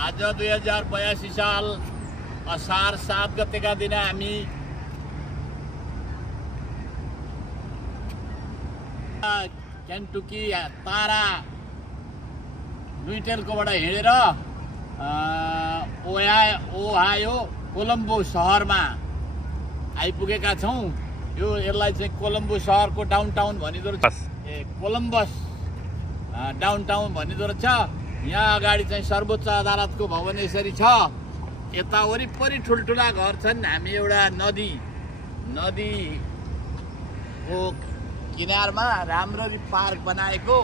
आज 2082 साल असार 7 गतेका दिन हामी केन्टुकी तारा न्युटेलकोबाट हिँडेर ओहायो कोलम्बो सहरमा आइपुगेका छौँ। यसलाई चाहिँ कोलम्बो सहरको डाउनटाउन भनिदो रहेछ, कोलम्बस डाउनटाउन भनिदो रहेछ। यहाँ अगाडि चाहिँ सर्वोच्च अदालतको भवन यसरी छ। यता वरिपरि ठुल्ठुला घर छन्। हामी एउटा नदीको किनारमा राम्ररी पार्क बनाएको,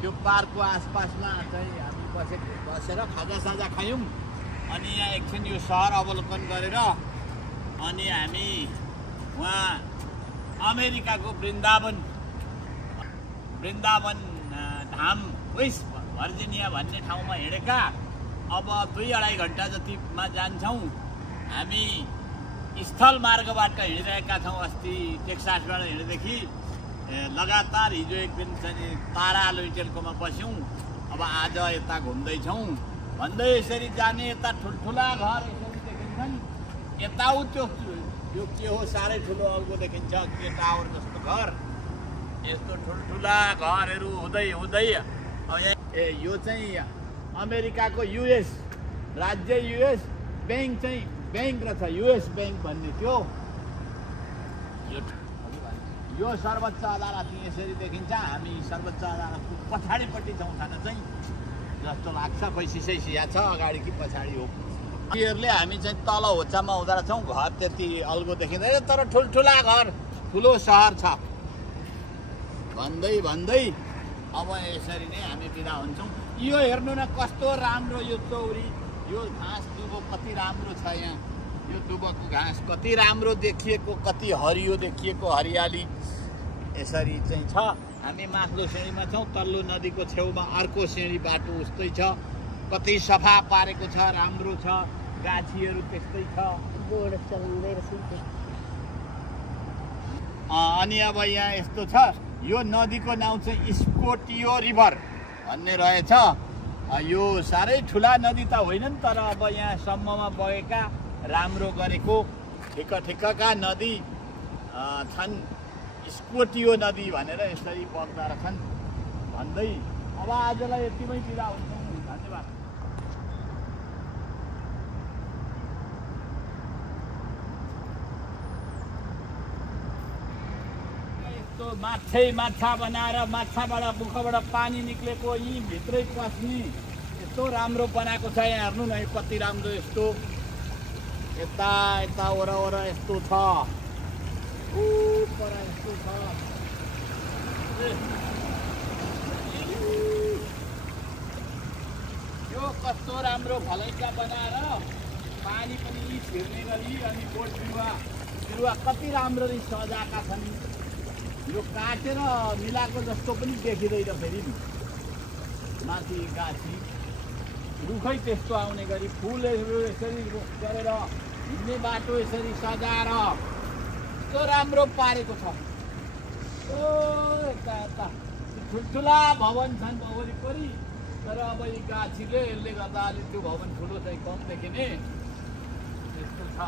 त्यो पार्कको आसपासमा चाहिँ हामी बसेर खाजासाजा खायौँ। अनि यहाँ एकछिन यो सहर अवलोकन गरेर अनि हामी वहाँ अमेरिकाको वृन्दावन धाम वेस्ट भर्जिनिया भन्ने ठाउँमा हिँडेका। अब 2-2.5 घन्टा जतिमा जान्छौँ। हामी स्थल मार्गबाट हिँडिरहेका छौँ। अस्ति टेक्सासबाट हिँडेदेखि लगातार हिजो एक दिन चाहिँ तारा लुइटेलकोमा बस्यौँ। अब आज यता घुम्दैछौँ। भन्दै यसरी जाने, यता ठुल्ठुला घर यसरी देखिन्छन्। यताउति यो के हो, साह्रै ठुलो अल्गो देखिन्छ, के टावर जस्तो घर। यस्तो ठुल्ठुला घरहरू हुँदै अब यो चाहिँ अमेरिकाको युएस राज्य युएस ब्याङ्क चाहिँ ब्याङ्क रहेछ, युएस ब्याङ्क भन्ने। त्यो यो सर्वोच्च अदालत यसरी देखिन्छ। हामी सर्वोच्च अदालतको पछाडिपट्टि छौँ खाना चाहिँ जस्तो लाग्छ। खोइ सिया छ अगाडि कि पछाडि हो। यिनीहरूले हामी चाहिँ तल होचामा हुँदो रहेछौँ। घर त्यति अल्गो देखिँदैन, तर ठुल्ठुला घर, ठुलो सहर छ भन्दै अब यसरी नै हामी बिदा हुन्छौँ। यो हेर्नु न कस्तो राम्रो यो चौरी, यो घाँस दुबो कति राम्रो छ। यहाँ यो दुबोको घाँस कति राम्रो देखिएको, कति हरियो देखिएको, हरियाली यसरी चाहिँ छ। हामी माथिल्लो श्रेणीमा छौँ। तल्लो नदीको छेउमा अर्को श्रेणी बाटो उस्तै छ। कति सफा पारेको छ, राम्रो छ। गाछीहरू त्यस्तै छ। अनि अब यहाँ यस्तो छ, यो नदीको नाउँ चाहिँ स्कोटियो रिभर भन्ने रहेछ। यो साह्रै ठुला नदी त होइनन्, तर अब यहाँसम्ममा बगेका राम्रो गरेको ठिक्क नदी छन्। स्कोटियो नदी भनेर यसरी बग्दा रहेछन् भन्दै अब आजलाई यतिमै बिदा हुन्छौँ। धन्यवाद। यस्तो माछा बनाएर माछाबाट मुखबाट पानी निक्लेको, यहीँ भित्रै पस्ने यस्तो राम्रो बनाएको छ। यहाँ हेर्नु न कति राम्रो। यस्तो यता वरपर यस्तो छ। यस्तो छ। यो कस्तो राम्रो भलैका बनाएर पानी पनि छिर्ने गरी अनि बोट बिरुवा कति राम्ररी सजाएका छन्। यो काटेर मिलाएको जस्तो पनि देखिँदैन। फेरि माथि गाछी रुखै त्यस्तो आउने गरी फुलहरू यसरी गरेर हिँड्ने बाटो यसरी सजाएर कस्तो राम्रो पारेको छ। यता ठुल्ठुला भवन छन् वरिपरि, तर अब यी गाछीले यसले गर्दा अलिक त्यो भवन ठुलो चाहिँ कम देखिने यस्तो छ।